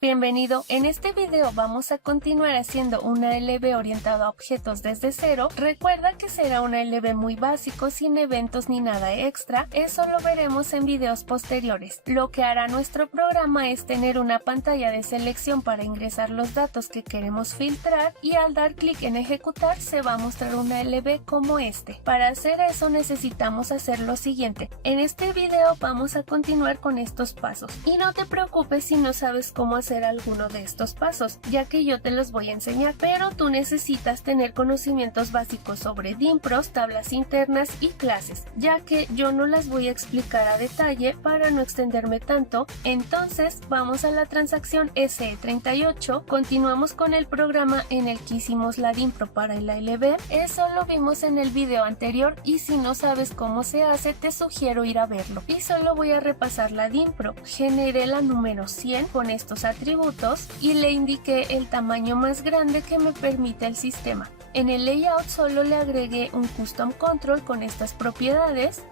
Bienvenido, en este video vamos a continuar haciendo una LB orientada a objetos desde cero. Recuerda que será una LB muy básico, sin eventos ni nada extra, eso lo veremos en videos posteriores. Lo que hará nuestro programa es tener una pantalla de selección para ingresar los datos que queremos filtrar y al dar clic en ejecutar se va a mostrar una LB como este. Para hacer eso necesitamos hacer lo siguiente, en este video vamos a continuar con estos pasos y no te preocupes si no sabes cómo hacer alguno de estos pasos, ya que yo te los voy a enseñar, pero tú necesitas tener conocimientos básicos sobre DIMPROS, tablas internas y clases, ya que yo no las voy a explicar a detalle para no extenderme tanto. Entonces vamos a la transacción SE38, continuamos con el programa en el que hicimos la DIMPRO para el ALB, eso lo vimos en el video anterior y si no sabes cómo se hace te sugiero ir a verlo. Y solo voy a repasar la DIMPRO, generé la número 100 con estos atributos y le indiqué el tamaño más grande que me permite el sistema. En el layout solo le agregué un custom control con estas propiedades.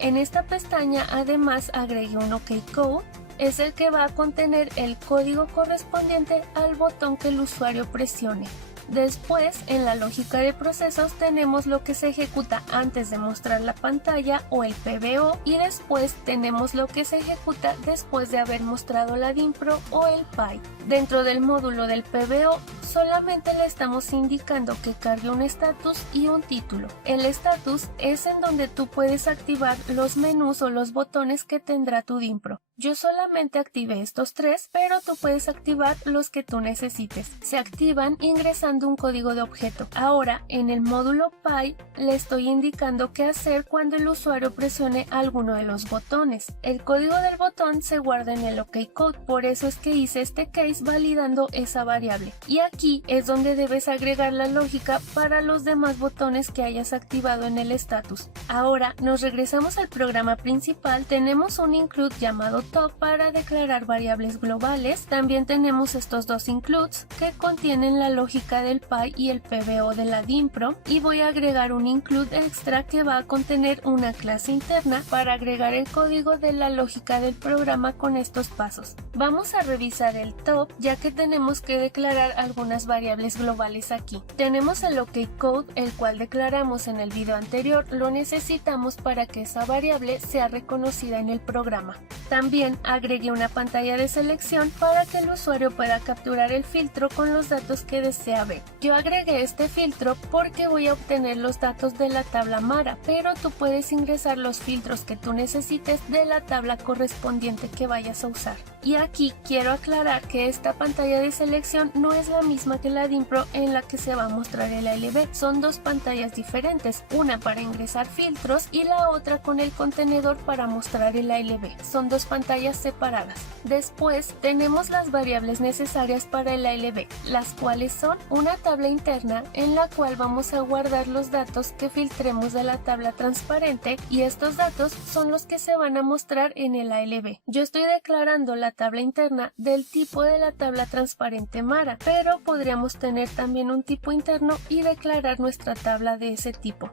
En esta pestaña además agregué un OK Code, es el que va a contener el código correspondiente al botón que el usuario presione. Después, en la lógica de procesos tenemos lo que se ejecuta antes de mostrar la pantalla o el PBO y después tenemos lo que se ejecuta después de haber mostrado la DIMPRO o el PI. Dentro del módulo del PBO solamente le estamos indicando que cargue un status y un título. El status es en donde tú puedes activar los menús o los botones que tendrá tu DIMPRO. Yo solamente activé estos tres, pero tú puedes activar los que tú necesites. Se activan ingresando un código de objeto. Ahora, en el módulo PI, le estoy indicando qué hacer cuando el usuario presione alguno de los botones. El código del botón se guarda en el OK Code, por eso es que hice este case validando esa variable. Y aquí es donde debes agregar la lógica para los demás botones que hayas activado en el status. Ahora, nos regresamos al programa principal. Tenemos un include llamado top para declarar variables globales. También tenemos estos dos includes que contienen la lógica del PI y el PBO de la DIMPRO y voy a agregar un include extra que va a contener una clase interna para agregar el código de la lógica del programa con estos pasos. Vamos a revisar el top ya que tenemos que declarar algunas variables globales aquí. Tenemos el OK Code, el cual declaramos en el video anterior, lo necesitamos para que esa variable sea reconocida en el programa. También agregué una pantalla de selección para que el usuario pueda capturar el filtro con los datos que desea ver. Yo agregué este filtro porque voy a obtener los datos de la tabla Mara, pero tú puedes ingresar los filtros que tú necesites de la tabla correspondiente que vayas a usar. Y aquí quiero aclarar que esta pantalla de selección no es la misma que la DIMPRO en la que se va a mostrar el ALB. Son dos pantallas diferentes, una para ingresar filtros y la otra con el contenedor para mostrar el ALB. Son dos pantallas separadas. Después tenemos las variables necesarias para el ALB, las cuales son una tabla interna en la cual vamos a guardar los datos que filtremos de la tabla transparente y estos datos son los que se van a mostrar en el ALB. Yo estoy declarando la tabla interna del tipo de la tabla transparente Mara, pero podríamos tener también un tipo interno y declarar nuestra tabla de ese tipo.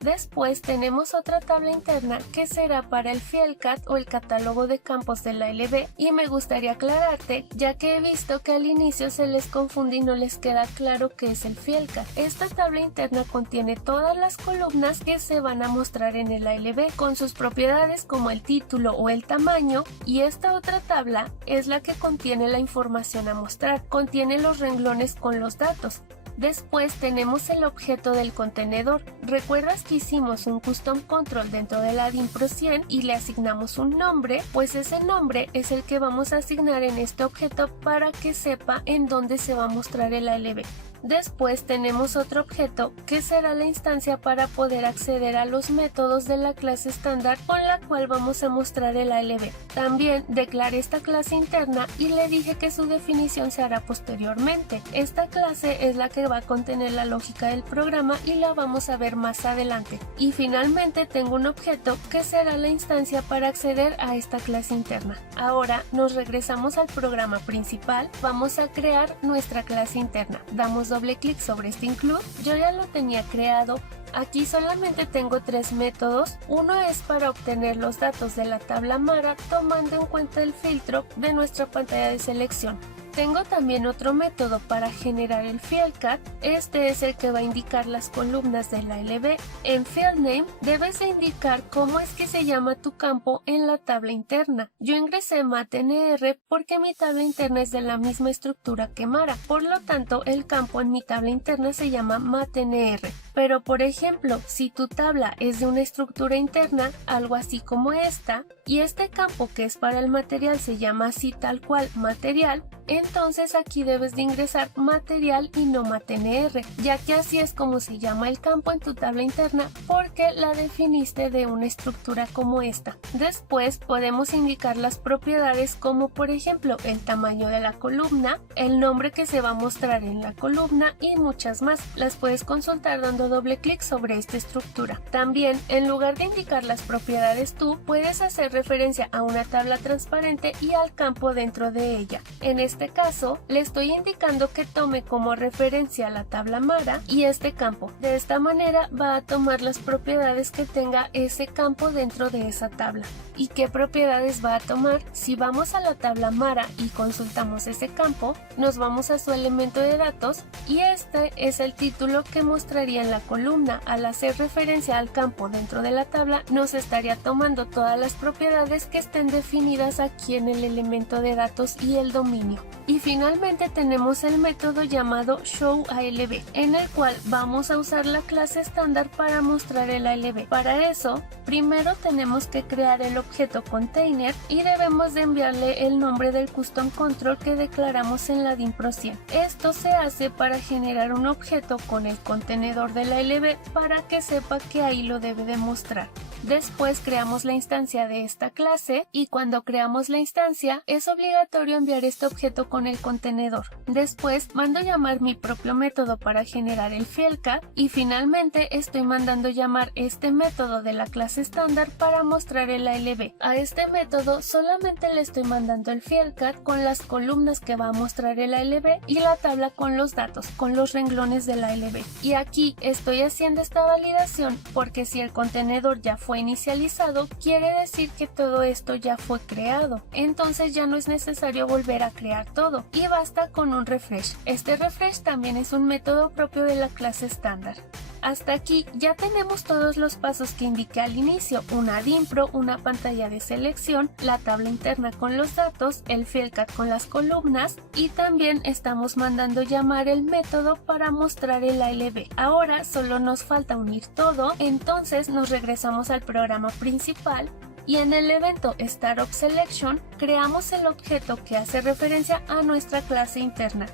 Después tenemos otra tabla interna que será para el Fielcat o el catálogo de campos de la ALB y me gustaría aclararte ya que he visto que al inicio se les confunde y no les queda claro qué es el Fielcat. Esta tabla interna contiene todas las columnas que se van a mostrar en el ALB con sus propiedades como el título o el tamaño y esta otra tabla es la que contiene la información a mostrar, contiene los renglones con los datos. Después tenemos el objeto del contenedor. ¿Recuerdas que hicimos un custom control dentro de la DIMPRO 100 y le asignamos un nombre? Pues ese nombre es el que vamos a asignar en este objeto para que sepa en dónde se va a mostrar el ALB. Después tenemos otro objeto que será la instancia para poder acceder a los métodos de la clase estándar con la cual vamos a mostrar el ALB. También declaré esta clase interna y le dije que su definición se hará posteriormente. Esta clase es la que va a contener la lógica del programa y la vamos a ver más adelante. Y finalmente tengo un objeto que será la instancia para acceder a esta clase interna. Ahora nos regresamos al programa principal, vamos a crear nuestra clase interna. Damos doble clic sobre este include, yo ya lo tenía creado. Aquí solamente tengo 3 métodos. Uno es para obtener los datos de la tabla Mara tomando en cuenta el filtro de nuestra pantalla de selección. Tengo también otro método para generar el FieldCAD. Este es el que va a indicar las columnas de la LB. En FieldName debes de indicar cómo es que se llama tu campo en la tabla interna. Yo ingresé MathNR porque mi tabla interna es de la misma estructura que Mara. Por lo tanto, el campo en mi tabla interna se llama MathNR. Pero por ejemplo, si tu tabla es de una estructura interna, algo así como esta, y este campo que es para el material se llama así tal cual material, entonces aquí debes de ingresar material y no MathNR, ya que así es como se llama el campo en tu tabla interna porque la definiste de una estructura como esta. Después podemos indicar las propiedades como por ejemplo el tamaño de la columna, el nombre que se va a mostrar en la columna y muchas más. Las puedes consultar dando doble clic sobre esta estructura. También, en lugar de indicar las propiedades tú, puedes hacer referencia a una tabla transparente y al campo dentro de ella. En este caso, le estoy indicando que tome como referencia la tabla Mara y este campo. De esta manera va a tomar las propiedades que tenga ese campo dentro de esa tabla. ¿Y qué propiedades va a tomar? Si vamos a la tabla Mara y consultamos ese campo, nos vamos a su elemento de datos y este es el título que mostraría en la columna. Al hacer referencia al campo dentro de la tabla, nos estaría tomando todas las propiedades que estén definidas aquí en el elemento de datos y el dominio. Y finalmente tenemos el método llamado showALB, en el cual vamos a usar la clase estándar para mostrar el ALB. Para eso, primero tenemos que crear el objeto container y debemos de enviarle el nombre del custom control que declaramos en la DIN-Pro100. Esto se hace para generar un objeto con el contenedor de la LB para que sepa que ahí lo debe de mostrar. Después creamos la instancia de esta clase y cuando creamos la instancia es obligatorio enviar este objeto con el contenedor. Después mando llamar mi propio método para generar el FieldCAD y finalmente estoy mandando llamar este método de la clase estándar para mostrar el ALB. A este método solamente le estoy mandando el FieldCAD con las columnas que va a mostrar el ALB y la tabla con los datos, con los renglones del ALB. Y aquí estoy haciendo esta validación porque si el contenedor ya fue inicializado, quiere decir que todo esto ya fue creado. Entonces ya no es necesario volver a crear todo y basta con un refresh. Este refresh también es un método propio de la clase estándar. Hasta aquí ya tenemos todos los pasos que indiqué al inicio, una DIN-Pro, una pantalla de selección, la tabla interna con los datos, el FieldCAD con las columnas y también estamos mandando llamar el método para mostrar el ALB. Ahora solo nos falta unir todo, entonces nos regresamos al programa principal y en el evento Startup Selection creamos el objeto que hace referencia a nuestra clase interna.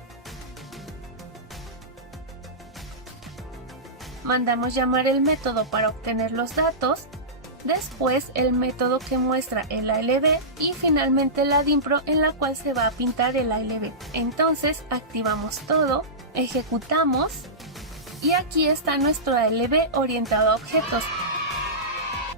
Mandamos llamar el método para obtener los datos, después el método que muestra el ALB y finalmente la DIN-Pro en la cual se va a pintar el ALB. Entonces activamos todo, ejecutamos y aquí está nuestro ALB orientado a objetos.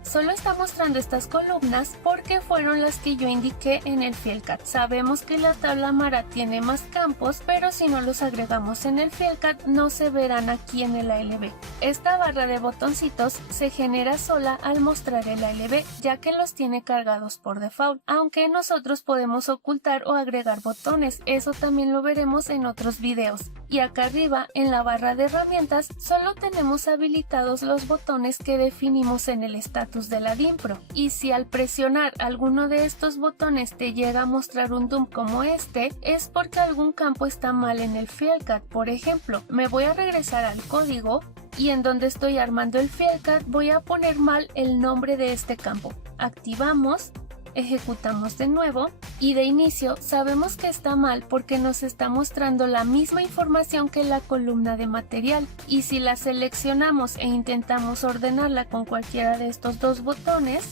Solo está mostrando estas columnas porque fueron las que yo indiqué en el FieldCAD. Sabemos que la tabla Mara tiene más campos, pero si no los agregamos en el FieldCAD no se verán aquí en el ALB. Esta barra de botoncitos se genera sola al mostrar el ALB, ya que los tiene cargados por default, aunque nosotros podemos ocultar o agregar botones, eso también lo veremos en otros videos. Y acá arriba, en la barra de herramientas, solo tenemos habilitados los botones que definimos en el status de la DIN-Pro. Y si al presionar alguno de estos botones te llega a mostrar un DUM como este, es porque algún campo está mal en el FieldCAD. Por ejemplo, me voy a regresar al código y en donde estoy armando el FieldCAD voy a poner mal el nombre de este campo. Activamos. Ejecutamos de nuevo y de inicio sabemos que está mal porque nos está mostrando la misma información que la columna de material y si la seleccionamos e intentamos ordenarla con cualquiera de estos dos botones,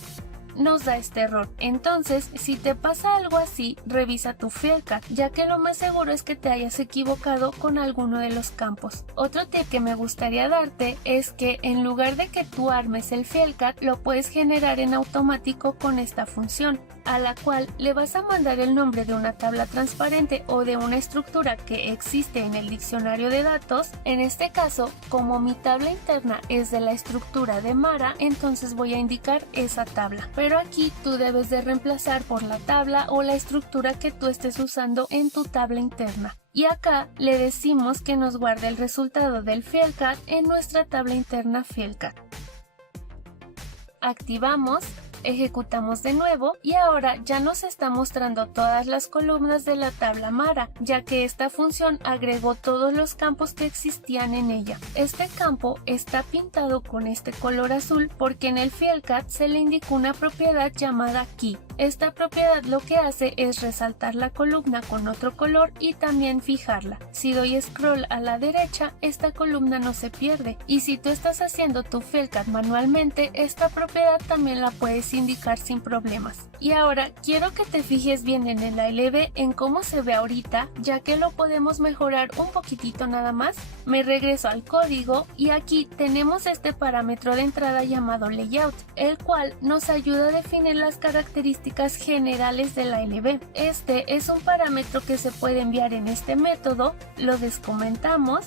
nos da este error. Entonces, si te pasa algo así, revisa tu FeelCAD, ya que lo más seguro es que te hayas equivocado con alguno de los campos. Otro tip que me gustaría darte es que en lugar de que tú armes el FeelCAD, lo puedes generar en automático con esta función, a la cual le vas a mandar el nombre de una tabla transparente o de una estructura que existe en el diccionario de datos. En este caso, como mi tabla interna es de la estructura de Mara, entonces voy a indicar esa tabla. Pero aquí tú debes de reemplazar por la tabla o la estructura que tú estés usando en tu tabla interna. Y acá le decimos que nos guarde el resultado del FeelCAD en nuestra tabla interna FeelCAD. Activamos, ejecutamos de nuevo y ahora ya nos está mostrando todas las columnas de la tabla Mara, ya que esta función agregó todos los campos que existían en ella. Este campo está pintado con este color azul porque en el FeelCAD se le indicó una propiedad llamada Key. Esta propiedad lo que hace es resaltar la columna con otro color y también fijarla. Si doy scroll a la derecha, esta columna no se pierde, y si tú estás haciendo tu FeelCAD manualmente, esta propiedad también la puedes indicar sin problemas. Y ahora quiero que te fijes bien en el ALB en cómo se ve ahorita, ya que lo podemos mejorar un poquitito nada más. Me regreso al código y aquí tenemos este parámetro de entrada llamado Layout, el cual nos ayuda a definir las características generales del ALB. Este es un parámetro que se puede enviar en este método, lo descomentamos,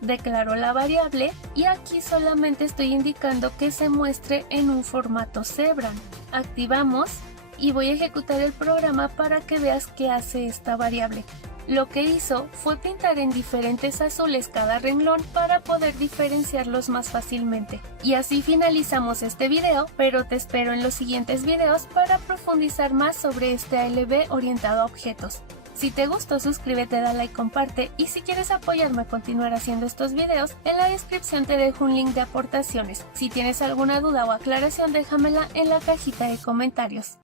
declaro la variable y aquí solamente estoy indicando que se muestre en un formato Zebra. Activamos y voy a ejecutar el programa para que veas qué hace esta variable. Lo que hizo fue pintar en diferentes azules cada renglón para poder diferenciarlos más fácilmente. Y así finalizamos este video, pero te espero en los siguientes videos para profundizar más sobre este ALB orientado a objetos. Si te gustó, suscríbete, da like, comparte, y si quieres apoyarme a continuar haciendo estos videos, en la descripción te dejo un link de aportaciones. Si tienes alguna duda o aclaración, déjamela en la cajita de comentarios.